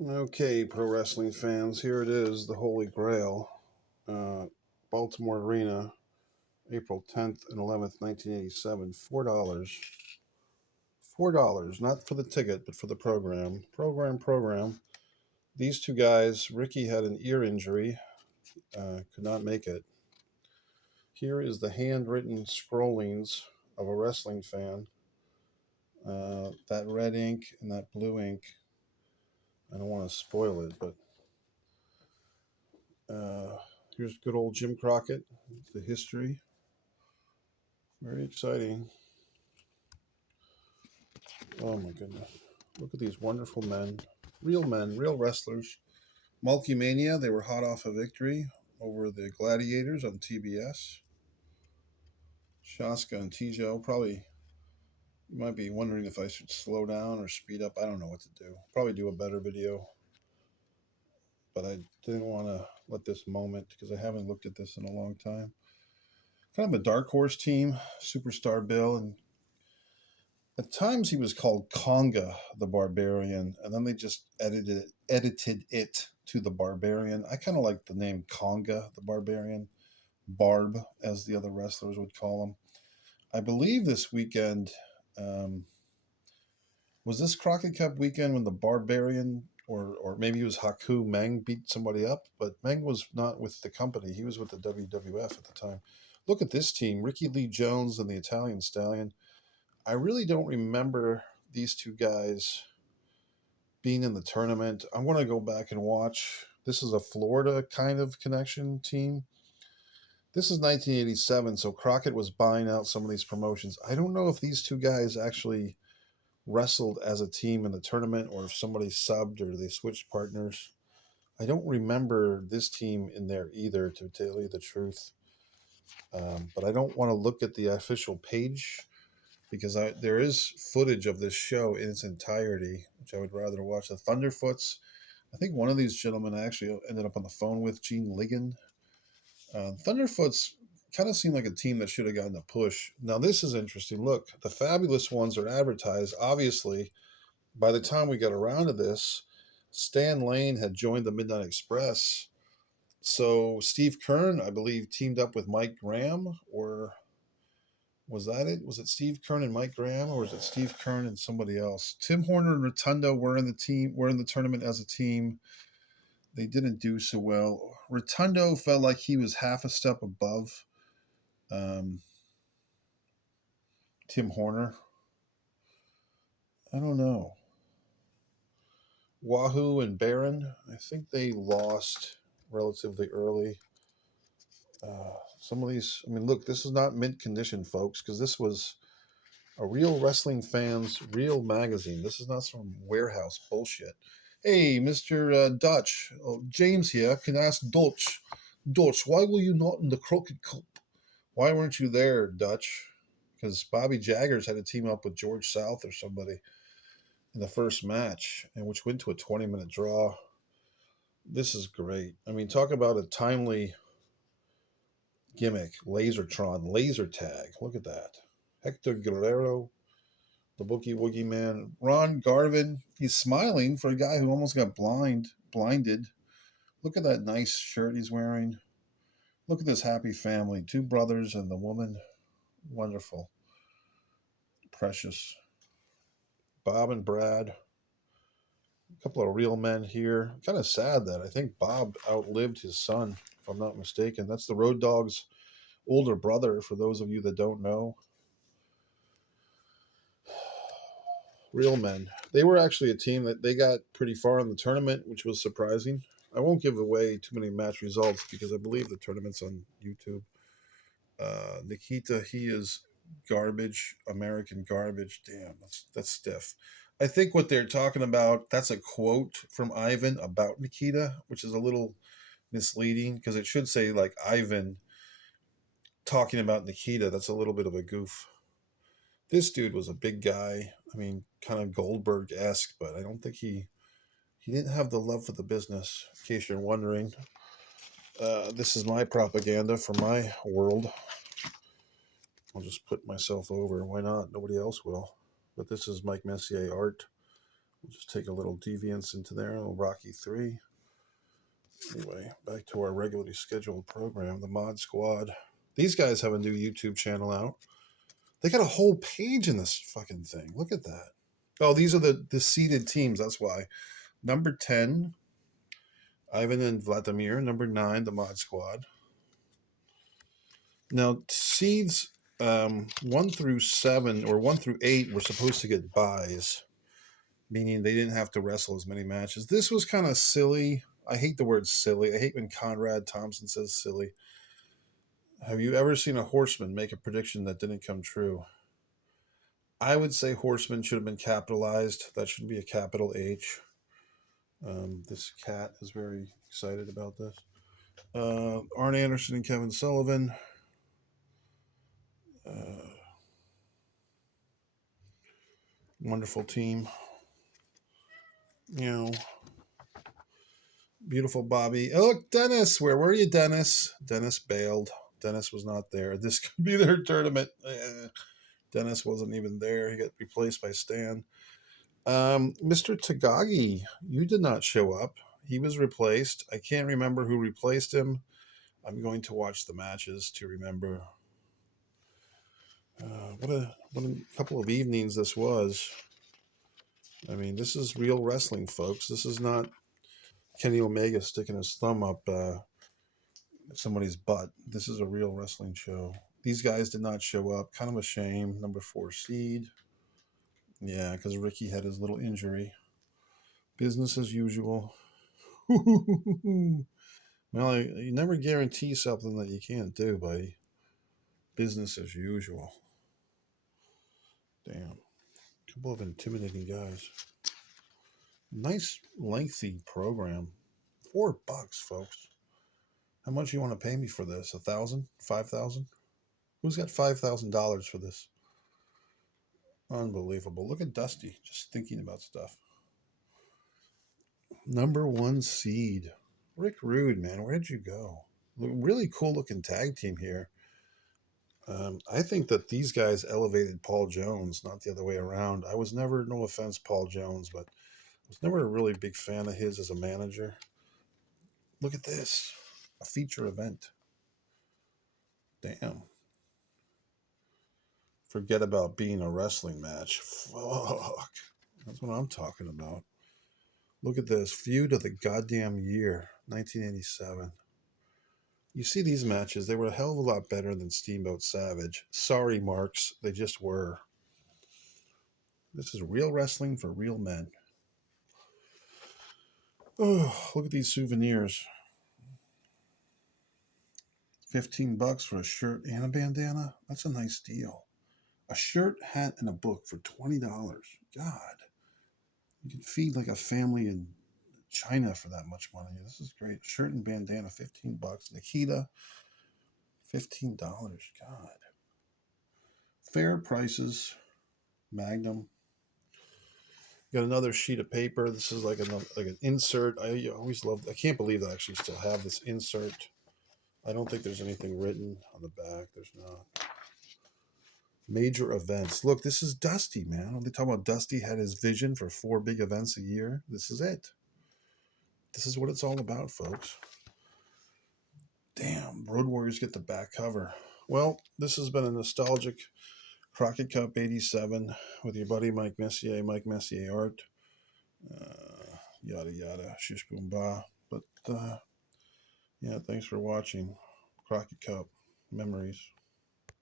Okay, pro wrestling fans, here it is, the Holy Grail. Uh, Baltimore Arena, April 10th and 11th, 1987. $4. $4, not for the ticket, but for the program. Program. These two guys, Ricky had an ear injury, could not make it. Here is the handwritten scrollings of a wrestling fan. That red ink and that blue ink, I don't want to spoil it, but here's good old Jim Crockett, the history. Very exciting. Oh my goodness. Look at these wonderful men, real wrestlers. Mulkymania, they were hot off a victory over the Gladiators on TBS. Shaska and Tijo, probably, you might be wondering if I should slow down or speed up. I don't know what to do. Probably do a better video, but I didn't want to let this moment because I haven't looked at this in a long time. Kind of a dark horse team, Superstar Bill, and at times he was called Conga the Barbarian, and then they just edited it to the Barbarian. I kind of like the name Conga the Barbarian, Barb as the other wrestlers would call him. I believe this weekend um, was this Crockett Cup weekend when the Barbarian or maybe it was Haku Meng beat somebody up, but Meng was not with the company. He was with the WWF at the time. Look at this team: Ricky Lee Jones and the Italian Stallion. I really don't remember these two guys being in the tournament. I'm going to go back and watch. This is a Florida kind of connection team. This is 1987, so Crockett was buying out some of these promotions. I don't know if these two guys actually wrestled as a team in the tournament or if somebody subbed or they switched partners. I don't remember this team in there either, to tell you the truth. But I don't want to look at the official page because there is footage of this show in its entirety, which I would rather watch. The Thunderfoots. I think one of these gentlemen I actually ended up on the phone with, Gene Ligon. Thunderfoots kind of seemed like a team that should have gotten a push. Now, this is interesting. Look, the Fabulous Ones are advertised. Obviously, by the time we got around to this, Stan Lane had joined the Midnight Express. So Steve Kern, I believe, teamed up with Mike Graham, or was that it? Was it Steve Kern and Mike Graham, or was it Steve Kern and somebody else? Tim Horner and Rotundo were in the team, were in the tournament as a team. They didn't do so well. Rotundo felt like he was half a step above um, Tim Horner. I don't know. Wahoo and Barron, I think they lost relatively early. Some of these, I mean, look, this is not mint condition, folks, because this was a real wrestling fans, real magazine. This is not some warehouse bullshit. Hey, Mr. Dutch, James here. Can I ask Dutch? Dutch, why were you not in the Crockett Cup? Why weren't you there, Dutch? Because Bobby Jaggers had to team up with George South or somebody in the first match, and which went to a 20-minute draw. This is great. I mean, talk about a timely gimmick. Lasertron, laser tag. Look at that. Hector Guerrero, the Boogie Woogie Man. Ron Garvin, he's smiling for a guy who almost got blinded. Look at that nice shirt he's wearing. Look at this happy family. Two brothers and the woman. Wonderful. Precious. Bob and Brad. A couple of real men here. Kind of sad that I think Bob outlived his son, if I'm not mistaken. That's the Road Dogg's older brother, for those of you that don't know. Real men. They were actually a team that they got pretty far in the tournament, which was surprising. I won't give away too many match results because I believe the tournament's on YouTube. Nikita, he is garbage, American garbage. Damn, that's stiff. I think what they're talking about, that's a quote from Ivan about Nikita, which is a little misleading because it should say like Ivan talking about Nikita. That's a little bit of a goof. This dude was a big guy. I mean, kind of Goldberg esque, but I don't think he didn't have the love for the business. In case you're wondering, this is my propaganda for my world. I'll just put myself over. Why not? Nobody else will. But this is Mike Messier art. We'll just take a little deviance into there, a little Rocky 3. Anyway, back to our regularly scheduled program, the Mod Squad. These guys have a new YouTube channel out. They got a whole page in this fucking thing. Look at that. Oh, these are the seeded teams. That's why. Number 10, Ivan and Vladimir. Number 9, the Mod Squad. Now, seeds 1 through 7 or 1 through 8 were supposed to get buys, meaning they didn't have to wrestle as many matches. This was kind of silly. I hate the word silly. I hate when Conrad Thompson says silly. Have you ever seen a horseman make a prediction that didn't come true? I would say horseman should have been capitalized. That should be a capital H. This cat is very excited about this. Arn Anderson and Kevin Sullivan. Wonderful team. You know, beautiful Bobby. Oh, look, Dennis. Where were you, Dennis? Dennis bailed. Dennis was not there. This could be their tournament. Dennis wasn't even there. He got replaced by Stan. Mr. Tagagi, you did not show up. He was replaced. I can't remember who replaced him. I'm going to watch the matches to remember. What a couple of evenings this was. I mean, this is real wrestling, folks. This is not Kenny Omega sticking his thumb up somebody's butt. This is a real wrestling show. These guys did not show up. Kind of a shame. Number 4 seed. Yeah, because Ricky had his little injury. Business as usual. Well, you never guarantee something that you can't do, buddy. Business as usual. Damn. Couple of intimidating guys. Nice, lengthy program. $4, folks. How much you want to pay me for this? $1,000? $5,000? Who's got $5,000 for this? Unbelievable. Look at Dusty just thinking about stuff. Number 1 seed. Rick Rude, man. Where'd you go? Really cool looking tag team here. I think that these guys elevated Paul Jones, not the other way around. I was never, no offense, Paul Jones, but I was never a really big fan of his as a manager. Look at this. A feature event. Damn. Forget about being a wrestling match. Fuck. That's what I'm talking about. Look at this. Feud of the goddamn year. 1987. You see these matches, they were a hell of a lot better than Steamboat Savage. Sorry, Marks, they just were. This is real wrestling for real men. Oh, look at these souvenirs. $15 for a shirt and a bandana. That's a nice deal. A shirt, hat, and a book for $20. God. You can feed like a family in China for that much money. This is great. Shirt and bandana, $15. Nikita, $15. God. Fair prices. Magnum. Got another sheet of paper. This is like an insert. I always loved. I can't believe I actually still have this insert. I don't think there's anything written on the back. There's not. Major events. Look, this is Dusty, man. When they talk about Dusty had his vision for 4 big events a year, this is it. This is what it's all about, folks. Damn, Road Warriors get the back cover. Well, this has been a nostalgic Crockett Cup 87 with your buddy Mike Messier Art. Yada yada, shish boom ba. But yeah, thanks for watching. Crockett Cup memories.